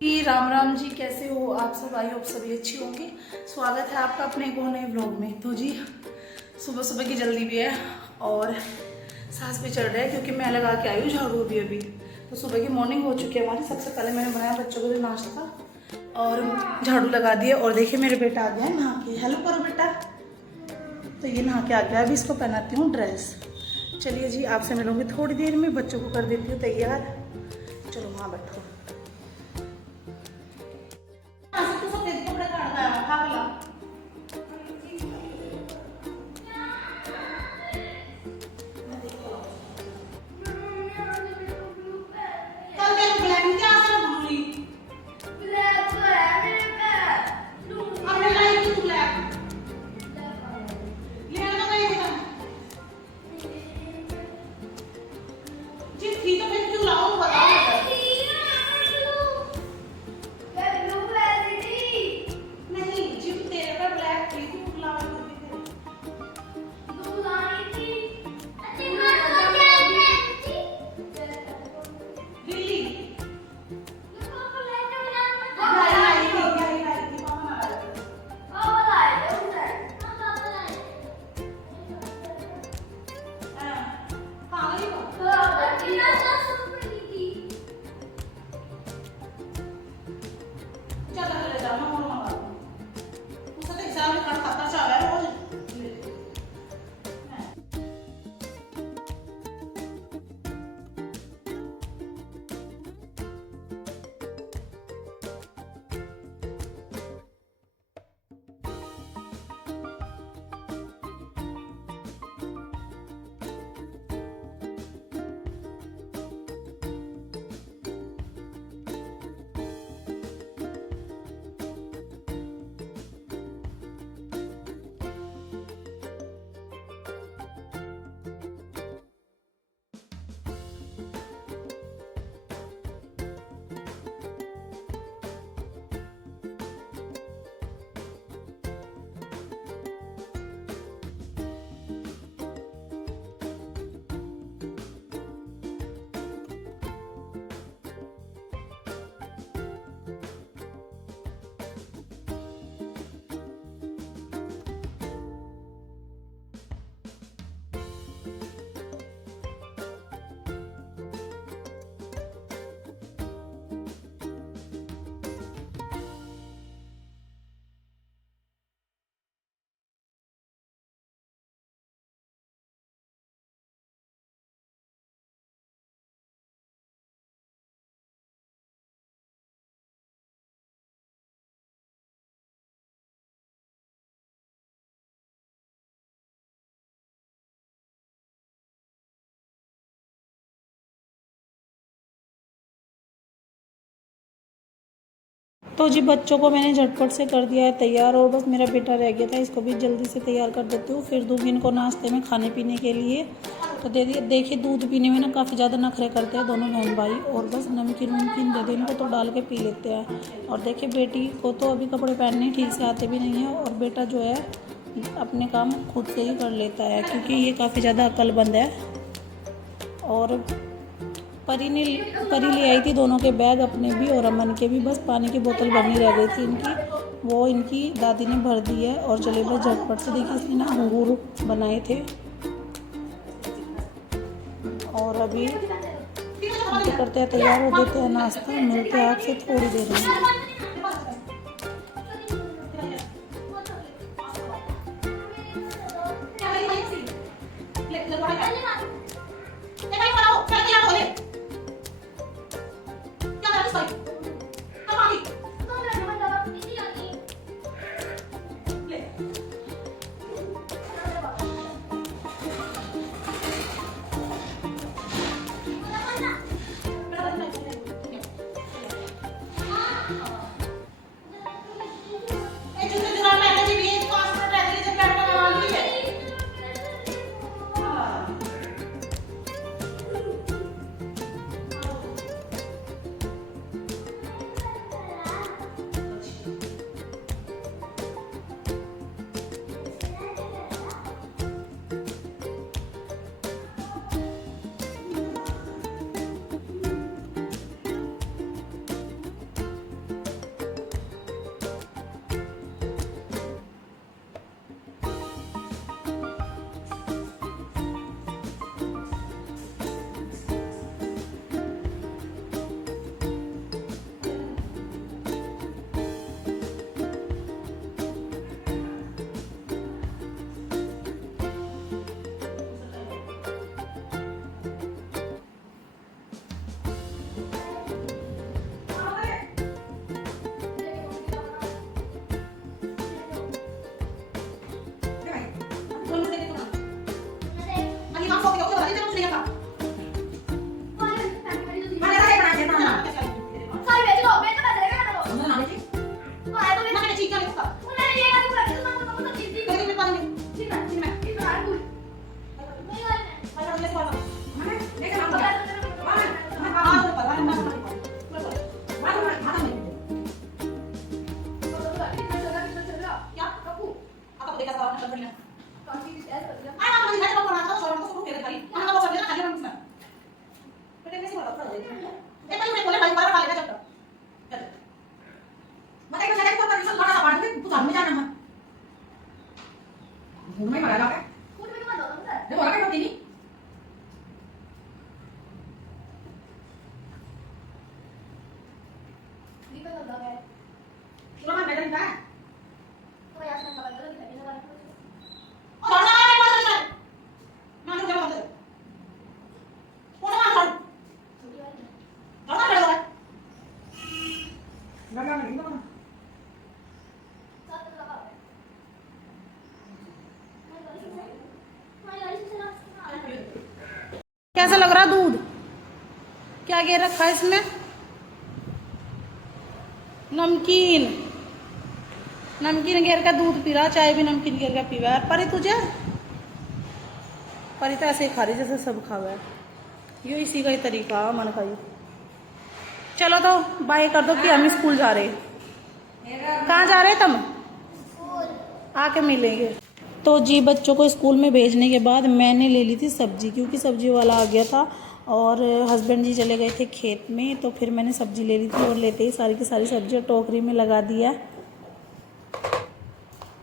जी राम राम जी, कैसे हो आप सब? आई होप सभी अच्छी होंगी। स्वागत है आपका अपने एक और नए व्लॉग में। तो जी सुबह सुबह की जल्दी भी है और सांस भी चढ़ रहा है क्योंकि मैं लगा के आई हूँ झाड़ू भी अभी। तो सुबह की मॉर्निंग हो चुकी है हमारी। सबसे पहले मैंने बनाया बच्चों के लिए नाश्ता और झाड़ू लगा दिया। और देखिए मेरे बेटा आ गया है नहा के। हेलो करो बेटा। तो ये नहा के आ गया। अभी इसको पहनाती हूँ ड्रेस। चलिए जी आपसे मिलूंगी थोड़ी देर में। बच्चों को कर देती हूँ तैयार। चलो वहाँ बैठो। तो जी बच्चों को मैंने झटपट से कर दिया है तैयार और बस मेरा बेटा रह गया था। इसको भी जल्दी से तैयार कर देती हूँ, फिर दूँगी इनको नाश्ते में खाने पीने के लिए। तो देखिए दूध पीने में ना काफ़ी ज़्यादा नखरे करते हैं दोनों बहन भाई। और बस नमकीन वमकीन दे दे इनको तो डाल के पी लेते हैं। और देखिए बेटी को तो अभी कपड़े पहनने ठीक से आते भी नहीं हैं और बेटा जो है अपने काम खुद से ही कर लेता है क्योंकि ये काफ़ी ज़्यादा अक्लमंद है। और परी ले आई थी दोनों के बैग, अपने भी और अमन के भी। बस पानी की बोतल भरनी रह गई थी इनकी, वो इनकी दादी ने भर दी है। और चले बस झटपट से। देखिए इसने ना अंगूर बनाए थे और अभी करते हैं तैयार हो देते हैं नाश्ता। मिलते हैं आपसे थोड़ी देर में। Uống mấy mà lại đâu? Để bỏ cái gì? Nó mang về đây ra. कैसा लग रहा दूध? क्या गिर रखा है इसमें? नमकीन। नमकीन घेर का दूध पी रहा, चाय भी नमकीन घेर का पी रहा है। परी तुझे? परी तो ऐसे ही खा रही जैसे सब खा गया। यो इसी का ही तरीका मन खाई। चलो तो बाय कर दो कि हम स्कूल जा रहे हैं। कहाँ जा रहे हैं तुम? आके मिलेंगे। तो जी बच्चों को स्कूल में भेजने के बाद मैंने ले ली थी सब्जी, क्योंकि सब्जी वाला आ गया था और हस्बैंड जी चले गए थे खेत में, तो फिर मैंने सब्जी ले ली थी और लेते ही सारी की सारी सब्जियां टोकरी में लगा दिया।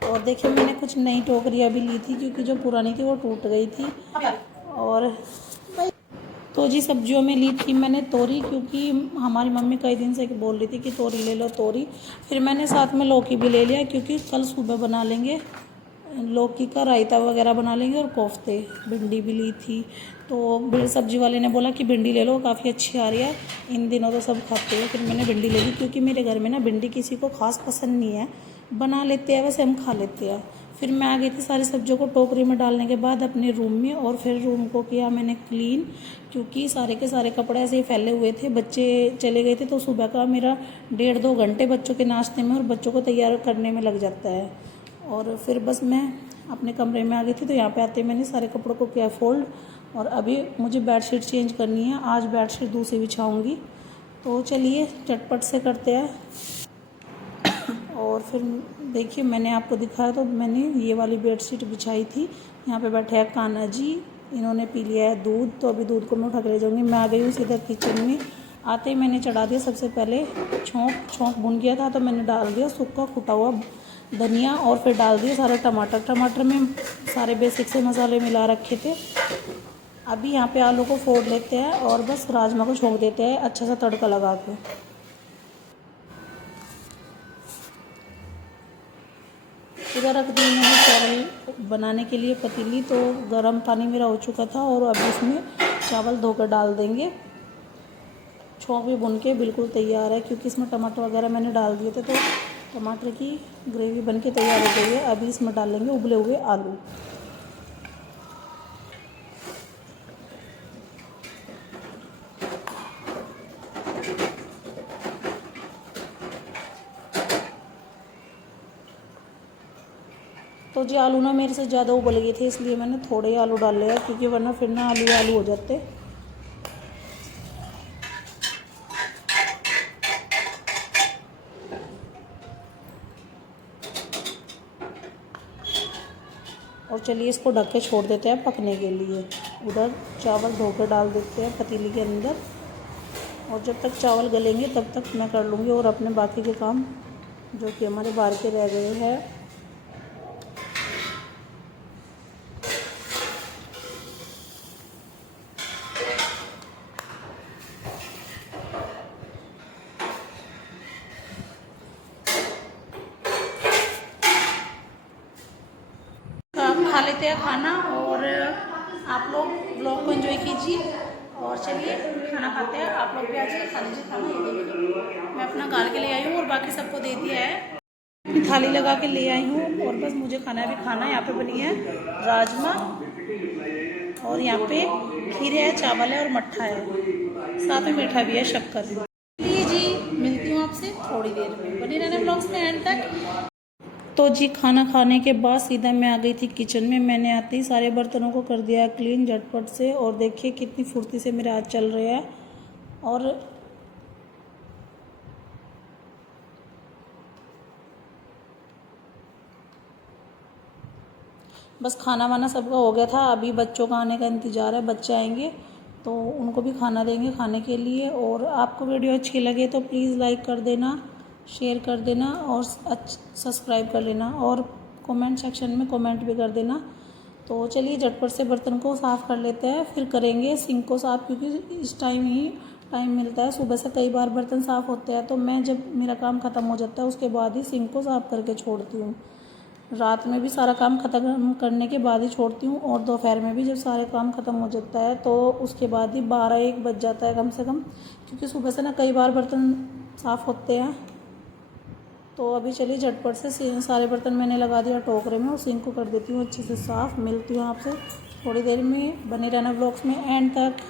और देखिए मैंने कुछ नई टोकरियां भी ली थी, क्योंकि जो पुरानी थी वो टूट गई थी। और तो जी सब्जियों में ली थी मैंने तोरी, क्योंकि हमारी मम्मी कई दिन से बोल रही थी कि तोरी ले लो तोरी। फिर मैंने साथ में लौकी भी ले लिया, क्योंकि कल सुबह बना लेंगे लौकी का रायता वगैरह बना लेंगे, और कोफ्ते। भिंडी भी ली थी, तो सब्जी वाले ने बोला कि भिंडी ले लो, काफ़ी अच्छी आ रही है, इन दिनों तो सब खाते हैं। फिर मैंने भिंडी ले ली, क्योंकि मेरे घर में ना भिंडी किसी को खास पसंद नहीं है, बना लेते हैं वैसे हम खा लेते हैं। फिर मैं आ गई थी सारी सब्जियों को टोकरी में डालने के बाद अपने रूम में, और फिर रूम को किया मैंने क्लीन, क्योंकि सारे के सारे कपड़े ऐसे ही फैले हुए थे। बच्चे चले गए थे, तो सुबह का मेरा 1.5-2 घंटे बच्चों के नाश्ते में और बच्चों को तैयार करने में लग जाता है। और फिर बस मैं अपने कमरे में आ गई थी, तो यहाँ पे आते मैंने सारे कपड़ों को किया फोल्ड। और अभी मुझे बेडशीट चेंज करनी है, आज बेडशीट दूसरी बिछाऊंगी। तो चलिए चटपट से करते हैं। और फिर देखिए मैंने आपको दिखाया, तो मैंने ये वाली बेडशीट बिछाई थी। यहाँ पे बैठे हैं कान्हा जी, इन्होंने पी लिया है दूध, तो अभी दूध को मैं उठा के ले जाऊँगी। मैं आ गई हूँ सीधा किचन में। आते ही मैंने चढ़ा दिया सबसे पहले छोंक भुन गया था, तो मैंने डाल दिया सूखा कुटा हुआ धनिया, और फिर डाल दिए सारे टमाटर में सारे बेसिक से मसाले मिला रखे थे। अभी यहाँ पे आलू को फोड़ लेते हैं और बस राजमा को छोंक देते हैं अच्छा सा तड़का लगा के। इधर रख दी मैंने चावल बनाने के लिए पतीली, तो गर्म पानी मेरा हो चुका था, और अब इसमें चावल धोकर डाल देंगे। छोंक भी भुन के बिल्कुल तैयार है, क्योंकि इसमें टमाटर वगैरह मैंने डाल दिए थे, तो टमाटर की ग्रेवी बन के तैयार हो गई है। अभी इसमें डालेंगे उबले हुए आलू। तो जी आलू ना मेरे से ज़्यादा उबल गए थे, इसलिए मैंने थोड़े ही आलू डाले हैं, क्योंकि वरना फिर ना आलू आलू हो जाते। और चलिए इसको ढक के छोड़ देते हैं पकने के लिए। उधर चावल धोकर डाल देते हैं पतीली के अंदर, और जब तक चावल गलेंगे तब तक मैं कर लूँगी और अपने बाकी के काम जो कि हमारे बाहर के रह गए हैं। खा लेते हैं खाना, और आप लोग ब्लॉग को एंजॉय कीजिए। और चलिए खाना खाते हैं, आप लोग भी आ जाइए खा लीजिए खाना। ये देखिए मैं अपना गाल के ले आई हूँ और बाकी सबको दे दिया है, थाली लगा के ले आई हूँ, और बस मुझे खाना भी खाना है। यहाँ पे बनी है राजमा, और यहाँ पे खीरे है, चावल है और मट्ठा है, साथ में मीठा भी है, शक्कर। चलिए जी मिलती हूँ आपसे थोड़ी देर में, बने रहना ब्लॉग्स में एंड तक। तो जी खाना खाने के बाद सीधा मैं आ गई थी किचन में। मैंने आते ही सारे बर्तनों को कर दिया क्लीन झटपट से, और देखिए कितनी फुर्ती से मेरे हाथ चल रहे हैं। और बस खाना वाना सबका हो गया था, अभी बच्चों का आने का इंतज़ार है। बच्चे आएंगे तो उनको भी खाना देंगे खाने के लिए। और आपको वीडियो अच्छी लगे तो प्लीज़ लाइक कर देना, शेयर कर देना और सब्सक्राइब कर लेना। और कमेंट सेक्शन में कमेंट भी कर देना। तो चलिए झटपट से बर्तन को साफ़ कर लेते हैं, फिर करेंगे सिंक को साफ़, क्योंकि इस टाइम ही टाइम मिलता है। सुबह से कई बार बर्तन साफ़ होते हैं, तो मैं जब मेरा काम ख़त्म हो जाता है उसके बाद ही सिंक को साफ़ करके छोड़ती हूँ। रात में भी सारा काम ख़त्म करने के बाद ही छोड़ती हूँ, और दोपहर में भी जब सारे काम ख़त्म हो जाता है तो उसके बाद ही 12-1 बज जाता है कम से कम, क्योंकि सुबह से ना कई बार बर्तन साफ़ होते हैं। तो अभी चलिए झटपट से सारे बर्तन मैंने लगा दिया टोकरे में, और सिंक को कर देती हूँ अच्छे से साफ़। मिलती हूँ आपसे थोड़ी देर में, बने रहना ब्लॉग्स में एंड तक।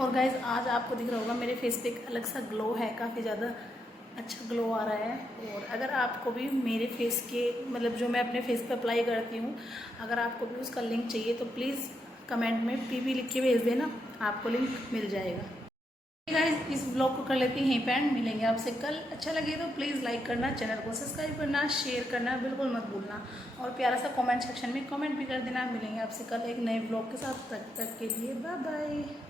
और गाइज आज आपको दिख रहा होगा मेरे फेस पे एक अलग सा ग्लो है, काफ़ी ज़्यादा अच्छा ग्लो आ रहा है। और अगर आपको भी मेरे फेस के मतलब जो मैं अपने फेस पे अप्लाई करती हूँ, अगर आपको भी उसका लिंक चाहिए तो प्लीज़ कमेंट में पीपी लिख के भेज देना, आपको लिंक मिल जाएगा। गाइज इस ब्लॉग को कर लेती हैं यहीं पे, मिलेंगे आपसे कल। अच्छा लगे तो प्लीज़ लाइक करना, चैनल को सब्सक्राइब करना, शेयर करना बिल्कुल मत भूलना, और प्यारा सा कमेंट सेक्शन में कमेंट भी कर देना। मिलेंगे आपसे कल एक नए ब्लॉग के साथ, तब तक के लिए बाय बाय।